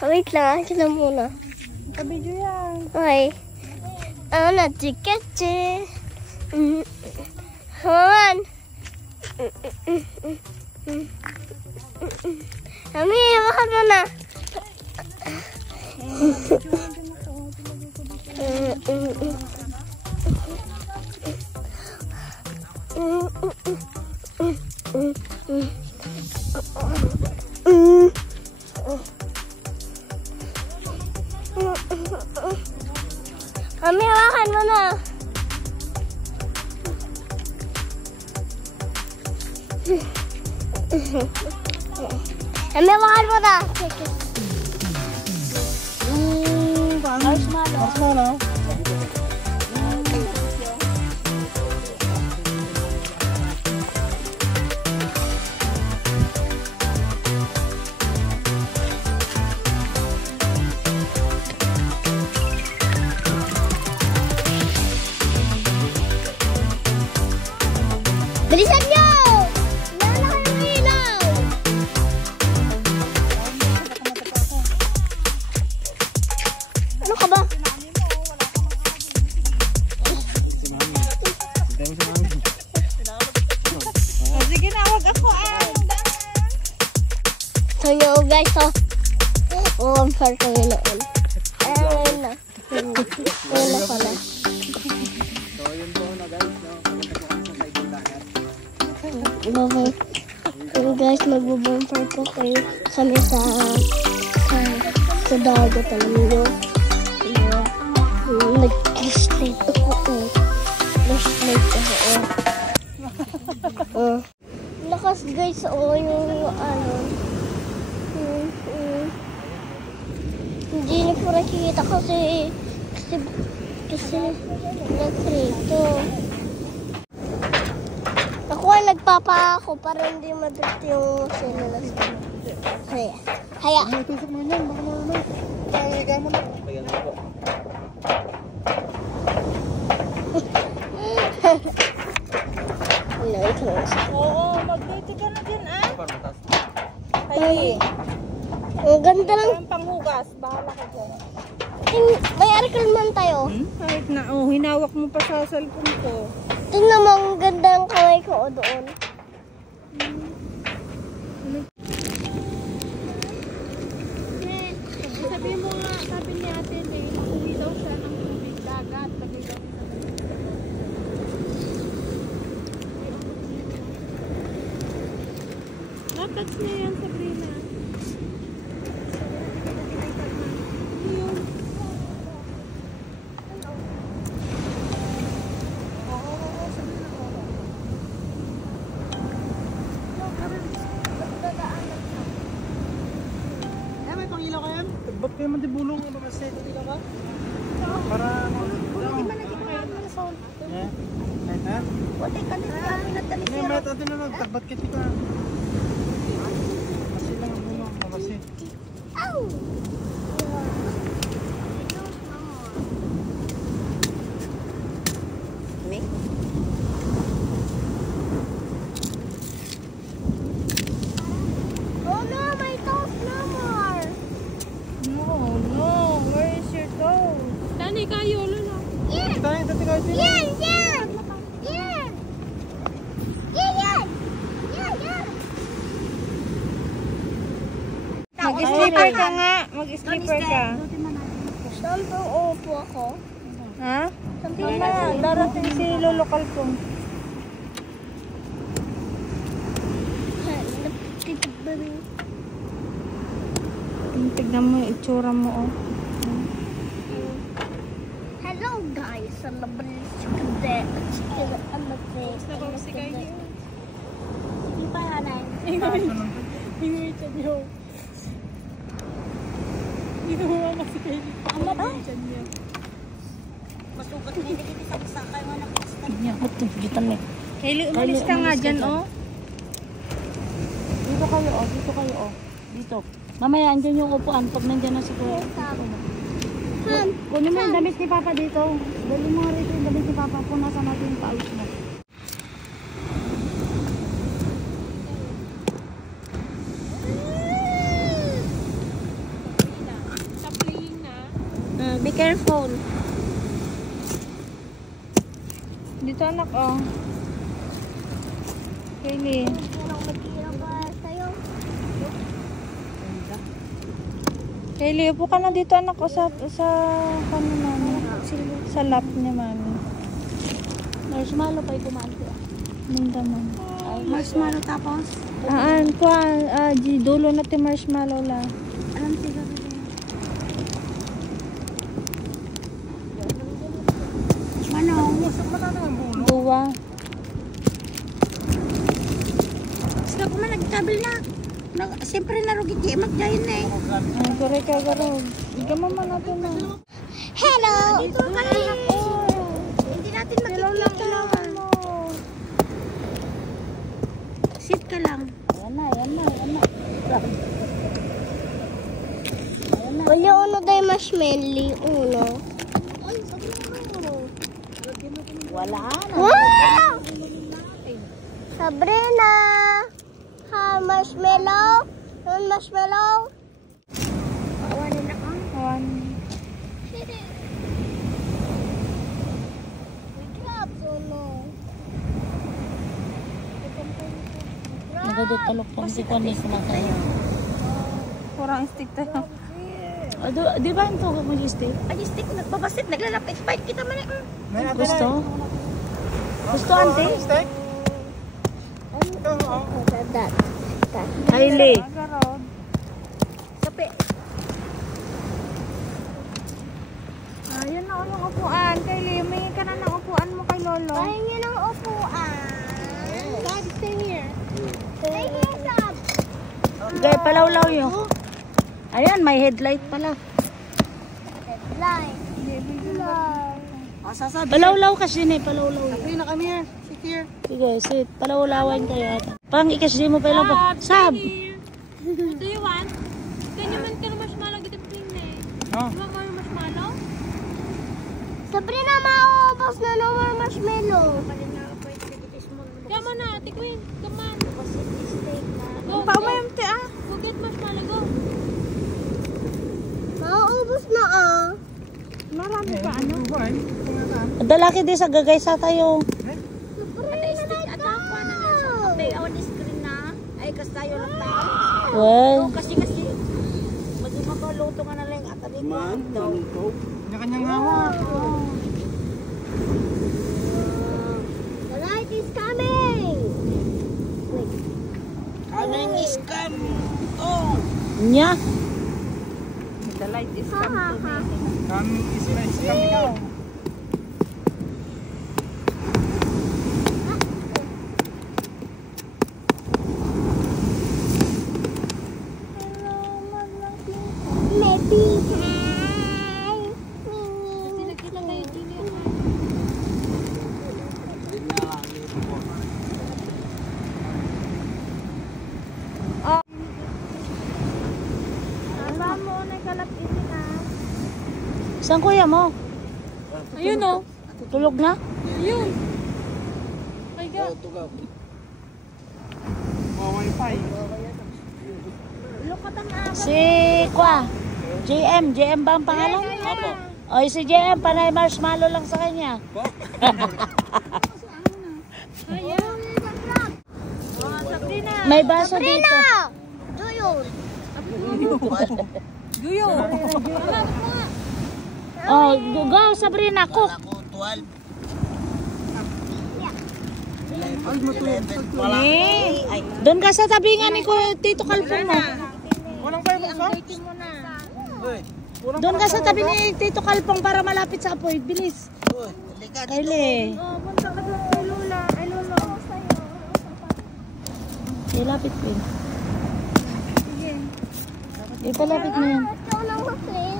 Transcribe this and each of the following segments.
Wait lang, akin na muna. Kabidyo yan. Okay. Ano, chikachi. Haman. Mami, makan mo na. Mami, hawakan mo na. Mami, hawakan mo na. Marshmallow. Bilisan nyo! Wala na kayong ilaw! Ano ka ba? Sige na, wag ako So nyo guys, fair ko yun noon. Ngayon na. Ngayon na pala. So yun po na guys, no? So guys, mag-bumper po kayo kami sa dagat, alam nyo. Nag-slate ako. Nag-slate ako. Lakas guys, yung ano. Hindi na po nakikita kasi nag-trito. Ako ay nagpapa ako para hindi mabigat yung sinulas ko. Haya. Tusok mo yan, baka na. Higa mo na. Ayan na po. Oo, mag-duty ka na din Ay, Ang ganda lang. ang panghugas, bahala ka dyan. May arikal man tayo. Kahit na, hinawak mo pa sa cellphone ko. Tingnan mo, ang ganda ng kamay ko doon. Sabi mo nga, sabi ni ate, uwi daw siya ng tubig dagat. Lagay daw sa natouch niya yan, Sabrina. Ba't kayo mandibulong yung mga set? Para Hindi man naging kayo na sa ha? wala ka na kami natali Ngayon may atin na magtagbat kiti ka. Kasi lang ang bulong, mabasi. Ow! Me? Oh no, my toes no more. No, where is your toes? Tani kayo, lolo. Yan! Tayo, dati kayo din. Yan! Yan! Yan! Yan! Yan! Yan! Yan! Mag-slipper ka nga. Mag-slipper ka. Saan po upo ako? Ha? Mamaya, darating si Lolo Kalpong. Tignan mo yung itsura mo, oh. Hello guys, celebrate chicken. Hindi pa hanay. Hingi siya niyo. Hinuha kasi kayo. Ama ba? Masugat na hindi sa kayo nga nakastan. Niya, ito, gitan mo. Hailey, umalis ka nga dyan, oh. Dito kayo, oh. Dito kayo, oh. Dito. Mamaya, andyan yung upuan. Pag nandyan na si Kuya. Kunin mo yung damit ni Papa dito. Dali mo nga rito yung damit ni Papa. Punasan natin yung paawit mo. Be careful. Dito anak, oh. Kaylee. Kaylee, upo ka na dito anak, o sa kano mami. Sa lap niya mami. Marshmallow pa kumaan ko. Nandang Marshmallow tapos? Dulo natin marshmallow lang. Alam siguro din. Manong. Duwa. Basta ko man nagtabil na. Siyempre narugit di magdayon na eh. Ay, correct ka garog. Igama natin na. Hello! Dito ka lang ako. Hindi natin makikita. Sit ka lang. Wala uno tayo marshmallow. Uno. Wala na. Wow! Sabrina! Ha, marshmallow? Yung marshmallow? Awanin na ka. Awan. Nagadot talok pang si Connie kumakain. Kurang stick tayo. Di ba ito mo yung steak? Ay, stick. Nagbabasit. Naglalapit. Bite kita man eh. Gusto? Gusto, ante? Steak? Ito, oh. That. Hailey. Garod. Kape. Ayun na yung upuan. Kaylee, may ka na ng upuan mo kay Lolo. Ayun yun ang upuan. Dad, stay here. Stay here, Dad. Okay, palawlaw yun. Ayan, may headlight pala. Light. Palawlaw kasi ni, palawlaw. Sabrina, come here. Sit here. Sige, sit. Palawlawan kayo ata. Pang ikasdi mo pa lang pa. Sab! Do you want? Can you man ka ng marshmallow? Kita pling na eh. No. Di ba mo yung marshmallow? Sabrina, maubos na naman marshmallow. Come on na, Ate Queen. Come on. Go, Pa mo yung te ah. go get marshmallow. Go. Maubos na Marami pa ano? Buhay. Dalaki di sa gagay sa tayo. Well, Kasi magmakaluto nga na lang at Kanya-kanyang hawak. The light is coming. nya. the light is Ha ha ha. Coming is coming out. Maybe. Nakita kayo dili. Saan kuya mo? Ayun oh. Tulog na? Ayun. Ay ga. Oh, wifi. Si Kwa. JM ba ang pangalan? Opo. Oy, si JM, panay marshmallow lang sa kanya. May baso dito. Duyo. Oh, go Sabrina, cook. Doon ka sa tabingan ni Tito Kalpong mo. Walang pa yung Doon ka sa tabi ni Tito Kalpong para malapit sa apoy. Bilis. Kylie. Punta ka doon kay Lola. Ay Lolo. Ilapit ko yun. Ipalapit mo yan.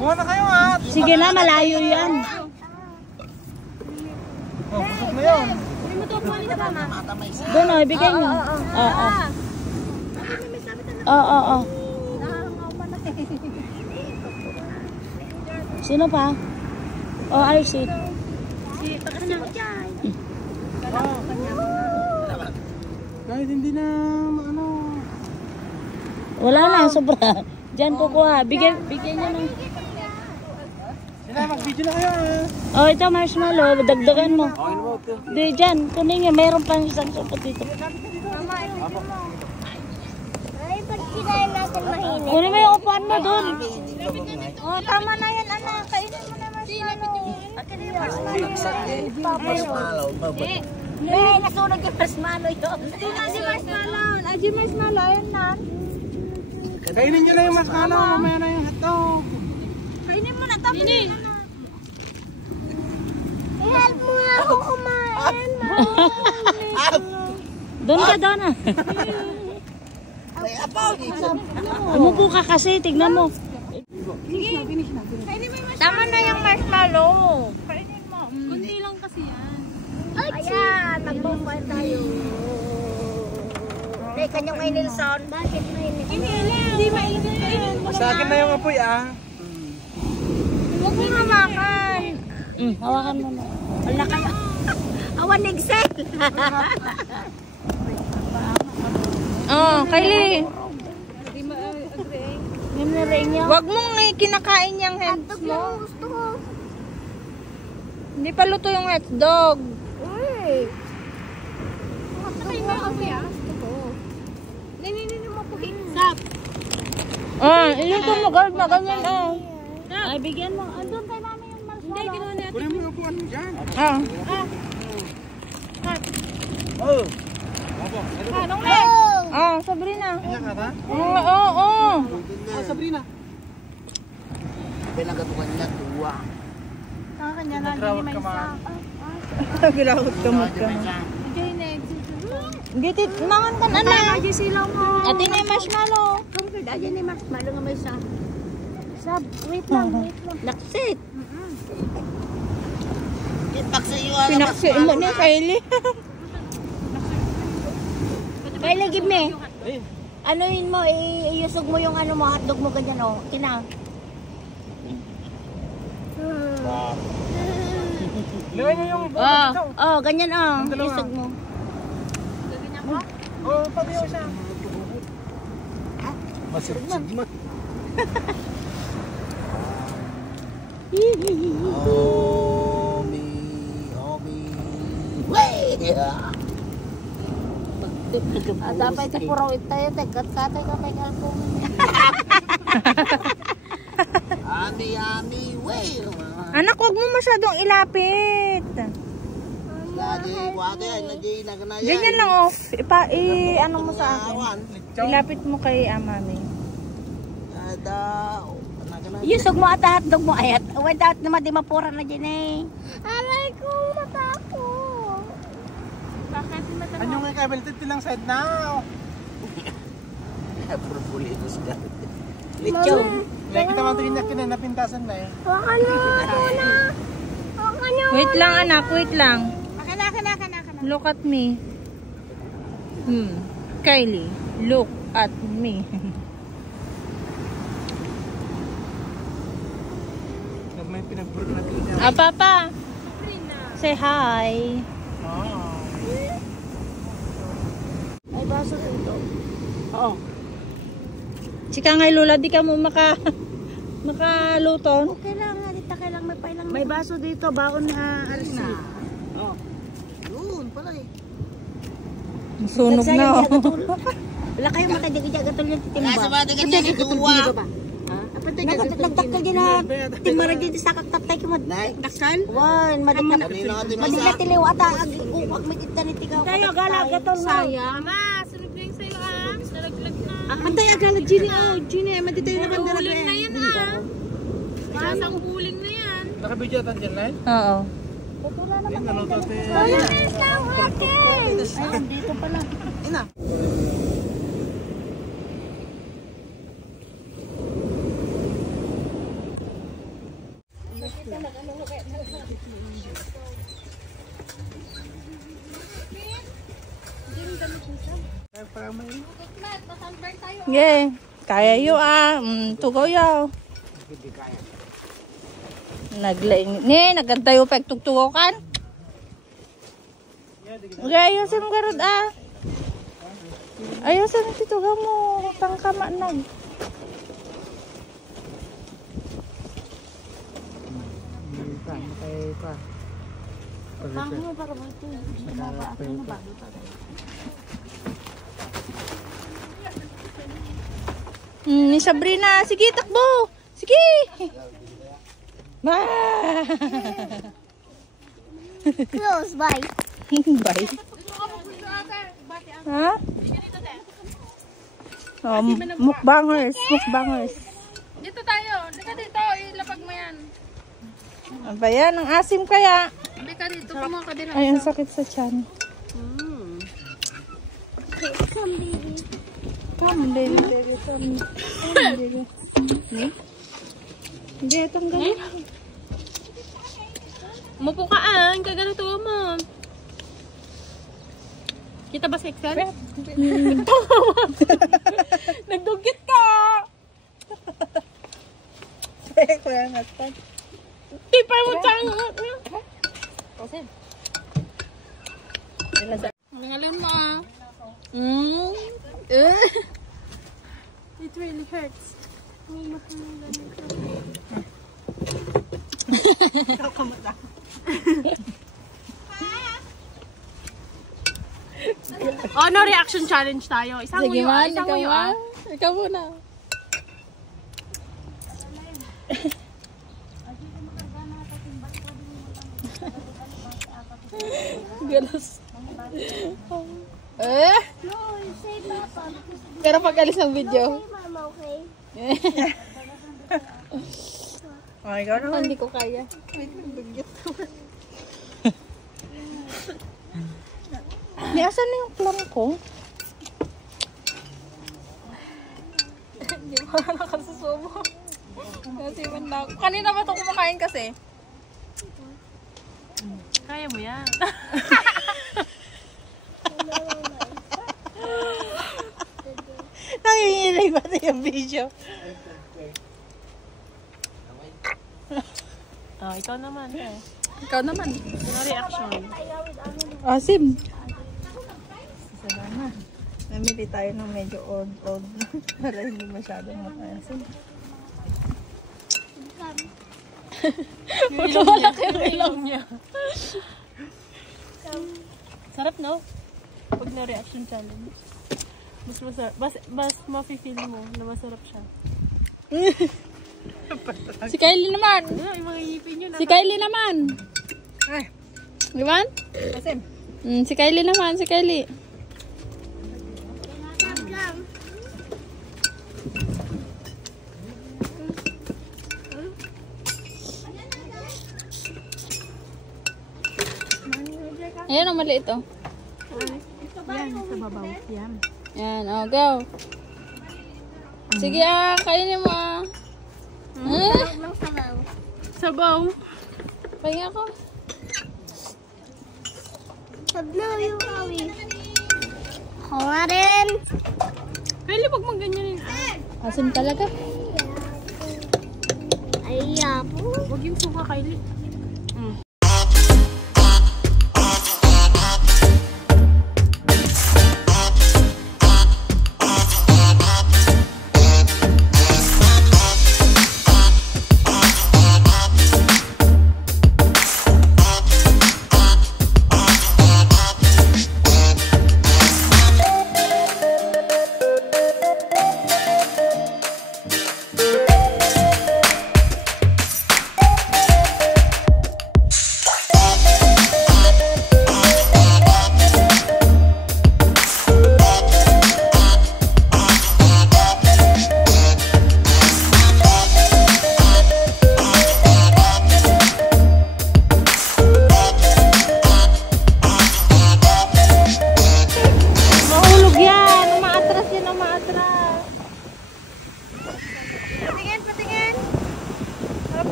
Kuha na kayo ha. Sige na, malayo yan. Oh, busog na yun. Doon o, ibigay nyo. Oo. Oo. Sino pa? Oh, RC. Kahit hindi na ano. Wala na, sobra. Diyan kukuha. Bigyan nyo ng... Ina, mag-video na kayo ah. Oh, ito marshmallow. Dagdagan mo. Okay na ba ito? Di, dyan. Kunin niya. Mayroon pang isang supot dito. Ay, pag kinain natin mahinit. Kunin mo yung upuan mo doon. Oh, tama na yan, anak. Kainin mo na marshmallow. Akin na yung marshmallow. May nasunog yung marshmallow yun. Hindi na si marshmallow. Aji marshmallow, ayun na. Kainin nyo na yung marshmallow. Mamaya na yung hotdog. Kainin mo na, tapos na. I-help mo nga ako kumain. Doon ka, doon ah. Umupo ka kasi. Tignan mo. Tama na yung marshmallow. Kainin mo. Kunti lang kasi yan. Ayan, nagbumbay tayo. Teka nyo kay Nilson. Bakit mainit? Hindi mainit. Kainin mo Sa akin na yung apoy ah. Huwag mo mamakan. Hawakan mo na. Wala kayo. Awan Excel. Oh, Kylie. Yun na rin yun. Huwag mong kinakain yung hands Hotdog mo. lang gusto ko. Hindi pa luto yung hotdog. Uy. Hotdog lang kasi ah. Gusto ko. Oh, iluto mo, guard na ganyan oh. Ay, bigyan mo. Andun kay mami yung marshmallow. Kunin mo yung upuan mo dyan. Ah. Oh. Anong Oh! Oh, Sabrina. Kanya ka ta? Oo. Oh, Sabrina. Nagrawat ka man. Gilawot ka mo ka. Gitit, mangan ka na na. Ate na yung marshmallow. Ayan ni marshmallow nga may sab. Sab, wait lang. Laksit. Pinaksi mo ni Kylie. Kylie, give me. Anuin mo, iusog mo yung ano mo, hotdog mo ganyan oh. Kina. Lagay nyo yung Oh, ganyan oh. dalawa. Iusog mo. Oh, pabiyaw siya. Masirigman. Dapat ito puro tayo, katay ka kay kalpong. Anak, huwag mo masyadong ilapit. Ganyan lang oh. Ano mo sa akin. Ilapit mo kay mami. Iusog mo at hotdog mo ayat. Wala naman di mapura na dyan eh. Aray ko, mata ko. Bakit mata Ano nga kabel lang side now? Lechon. Lagi kita mantingin niya kinin napintasan na eh. Hawakan mo muna. Hawakan nyo. Wait lang anak, wait lang. Kana. Look at me. Kylie, look at me. May pinag-brood na tingnan. Papa. Say hi. Oh. Ay, baso dito. Oo. Chika ngay Lola, di ka mo makaluto. Kailangan, dito kailangan may pailang. May baso dito. Baon na RC. Oh. Sunog na oh. Wala kayong makadigidya gatol yung titimba. Pwede gatol dito ba? Nagdaktal din na timara dito sa kaktatay ko mo. Daksal? Wan, madikatiliw ata agugwag may itanitigaw. Tayo, gala, gatol na. Mama, sunog na yung sayo ah. Nalaglag na. Antay, agala, Gini. Gini, maditayo na kang dalaga Huling na yan ah. Masang huling na yan. Nakabidyo atan dyan na eh? Oo. Ayun, nanutot eh. Ayun, dito pala. Ina. Yeah, kaya yo ah. Tugaw yaw. Naglaing ni nagantayo pag tugtugaw kan. Okay, ayusin mo garod ah. Ayusin mo titugaw mo pang kamanag. pa. Pango para ba ito? Bumaba at na bago pa. Ni Sabrina, sige takbo. Sige. Close, bye. Bye. Ha? Oh, mukbangers. Dito tayo. Dito dito. Ilapag mo yan. Ano ba yan? Ang asim kaya. Hindi ka dito. Kumuha ka din. Ay, ang sakit sa tiyan. Come, baby. Come, baby. Hindi, tanggalin. Umupo ka ang. Kaganito mo. Kita ba sa Excel? Nagdugit ka! Kuya Nathan. Tipay mo tangot. Nangalin mo ah. It really hurts. No reaction challenge tayo. Isang mo yun. Isang mo yun. Ikaw muna. Galas. Pero pag alis ng video. Oh my God, hindi ko kaya. Di, asan na yung plum ko? Hindi ba nakasusubo? Kasi man lang. Kanina ba ito kumakain kasi? Kaya mo yan. Nanginginig ba ito yung video? Oh, ikaw naman. Ikaw naman. No reaction. Asim. Sana. Namili tayo ng medyo old para hindi masyadong makasin. Malaki yung ilong niya. Sarap, no? Pag no reaction challenge. Mas masarap. Mas mafe-feel mo na masarap siya. Si Kylie naman. Yung mga ngipin nyo na. Si Kylie naman. Ay, Diban? Asim. Si Kylie naman. Si Kylie. Ayan ang maliit oh. Yan, sa babaw. Yan. Yan, oh, go. Sige kainin mo ah. Sabaw. Pahinga ko. Sablaw yung kawi. Hawa rin. Kylie, wag mong ganyan yun. Asim talaga. Ay, yapo. Wag yung suka, Kylie.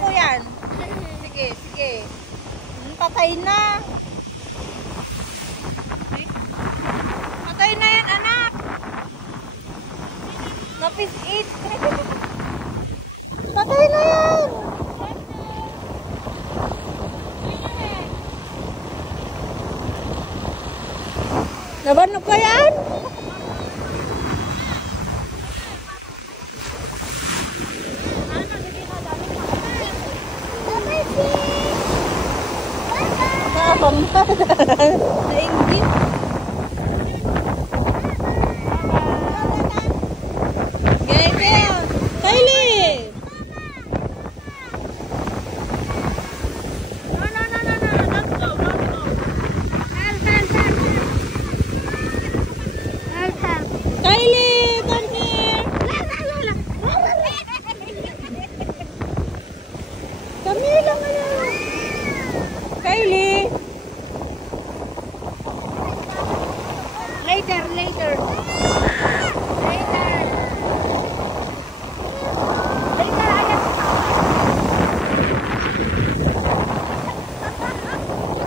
ko yan. Sige, sige. Patay na. Patay na yan, anak. Napis-eat. Patay na yan. Nabanog ka yan? Nainggit. Gaya, Kylie. Kylie, come here. Come here lang ngayon. Kylie. Later, later. Later. Later, ayan.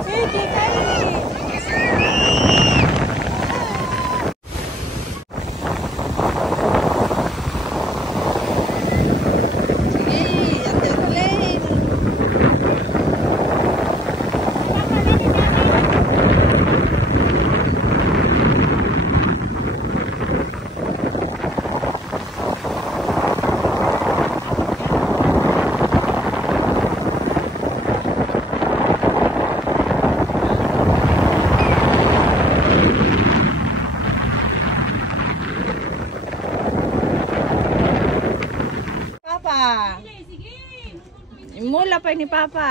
Sige, Kylie. Papa. Mula pa ni Papa.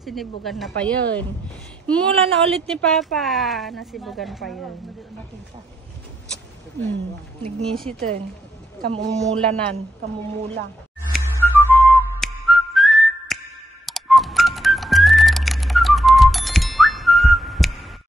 Sinibugan na pa yun. Mula na ulit ni Papa. Nasibugan pa yun. Nagngisi to. Kamumulanan. Kamumula.